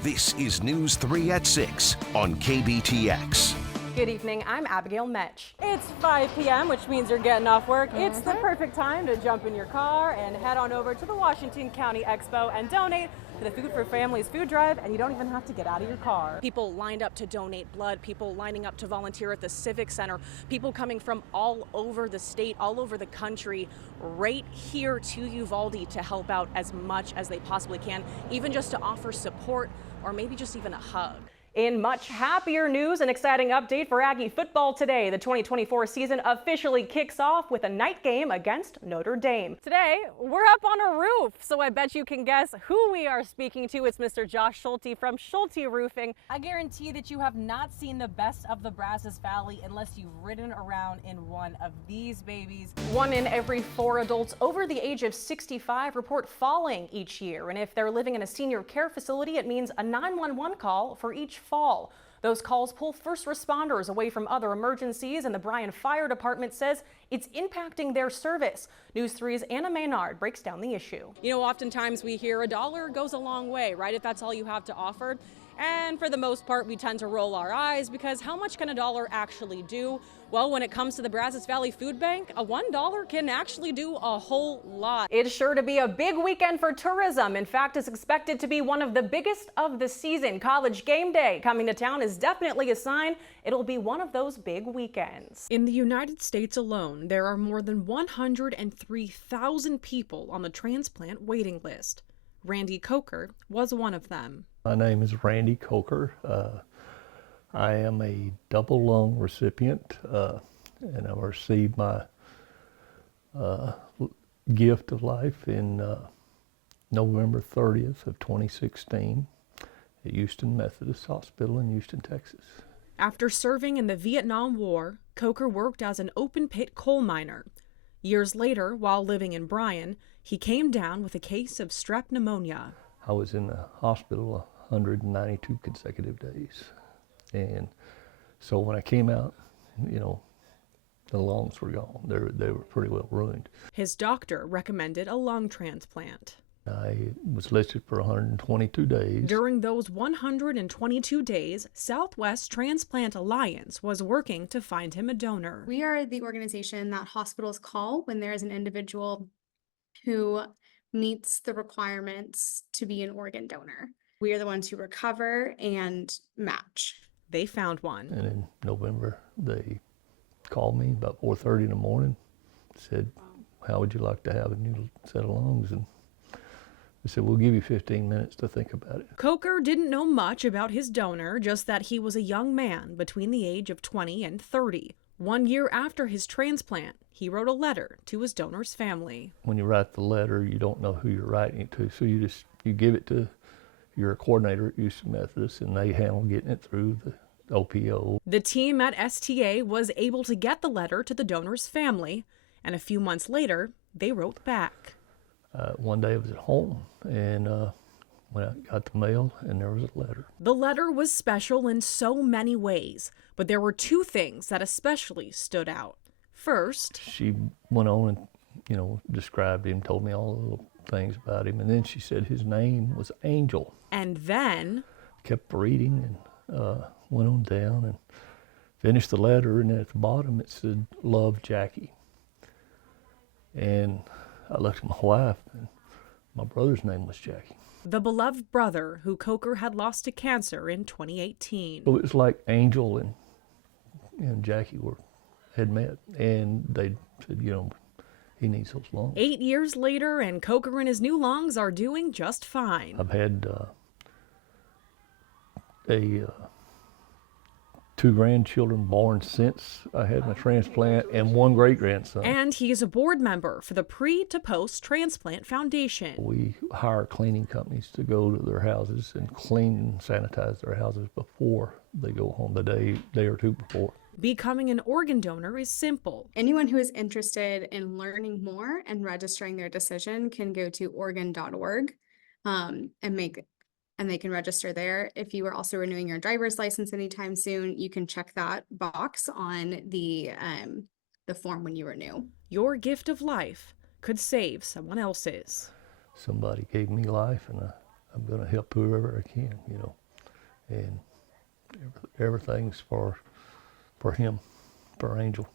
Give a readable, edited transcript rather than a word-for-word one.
This is News 3 at 6 on KBTX. Good evening, I'm Abigail Metsch. It's 5 p.m., which means you're getting off work. It's the perfect time to jump in your car and head on over to the Washington County Expo and donate to the Food for Families food drive, and you don't even have to get out of your car. People lined up to donate blood, people lining up to volunteer at the Civic Center, people coming from all over the state, all over the country, right here to Uvalde to help out as much as they possibly can, even just to offer support or maybe just even a hug. In much happier news, an exciting update for Aggie football today. The 2024 season officially kicks off with a night game against Notre Dame. Today, we're up on a roof, so I bet you can guess who we are speaking to. It's Mr. Josh Schulte from Schulte Roofing. I guarantee that you have not seen the best of the Brazos Valley unless you've ridden around in one of these babies. 1 in every 4 adults over the age of 65 report falling each year, and if they're living in a senior care facility, it means a 911 call for each fall. Those calls pull first responders away from other emergencies, and the Bryan Fire Department says it's impacting their service. News 3's Anna Maynard breaks down the issue. You know, oftentimes we hear $1 goes a long way, right? If that's all you have to offer. And for the most part, we tend to roll our eyes because how much can $1 actually do? Well, when it comes to the Brazos Valley Food Bank, a $1 can actually do a whole lot. It's sure to be a big weekend for tourism. In fact, it's expected to be one of the biggest of the season. College game day coming to town is definitely a sign it'll be one of those big weekends. In the United States alone, there are more than 103,000 people on the transplant waiting list. Randy Coker was one of them. My name is Randy Coker. I am a double lung recipient, and I received my gift of life in November 30th of 2016 at Houston Methodist Hospital in Houston, Texas. After serving in the Vietnam War, Coker worked as an open-pit coal miner. Years later, while living in Bryan, he came down with a case of strep pneumonia. I was in the hospital 192 consecutive days. And so when I came out, you know, the lungs were gone. They were pretty well ruined. His doctor recommended a lung transplant. I was listed for 122 days. During those 122 days, Southwest Transplant Alliance was working to find him a donor. We are the organization that hospitals call when there is an individual who meets the requirements to be an organ donor. We are the ones who recover and match. They found one. And in November, they called me about 4:30 in the morning, said, how would you like to have a new set of lungs? And they said, we'll give you 15 minutes to think about it. Coker didn't know much about his donor, just that he was a young man between the age of 20 and 30. 1 year after his transplant, he wrote a letter to his donor's family. When you write the letter, you don't know who you're writing it to, so you give it to your coordinator at Houston Methodist, and they handle getting it through the OPO. The team at STA was able to get the letter to the donor's family, and a few months later, they wrote back. One day I was at home, and when I got the mail, and there was a letter. The letter was special in so many ways, but there were 2 things that especially stood out. First, she went on and, you know, described him, told me all the little things about him, and then she said his name was Angel. And then kept reading and went on down and finished the letter, and then at the bottom it said, "Love, Jackie." And I looked at my wife, and my brother's name was Jackie. the beloved brother who Coker had lost to cancer in 2018. So it was like Angel and Jackie had met, and they said, you know, he needs those lungs. 8 years later, and Coker and his new lungs are doing just fine. I've had two grandchildren born since I had my transplant, and one great-grandson. And he is a board member for the Pre to Post Transplant Foundation. We hire cleaning companies to go to their houses and clean and sanitize their houses before they go home, the day or two before. Becoming an organ donor is simple. Anyone who is interested in learning more and registering their decision can go to organ.org and they can register there. If you are also renewing your driver's license anytime soon, you can check that box on the form when you renew. Your gift of life could save someone else's. Somebody gave me life, and I'm going to help whoever I can, you know, and everything's for him, for Angel.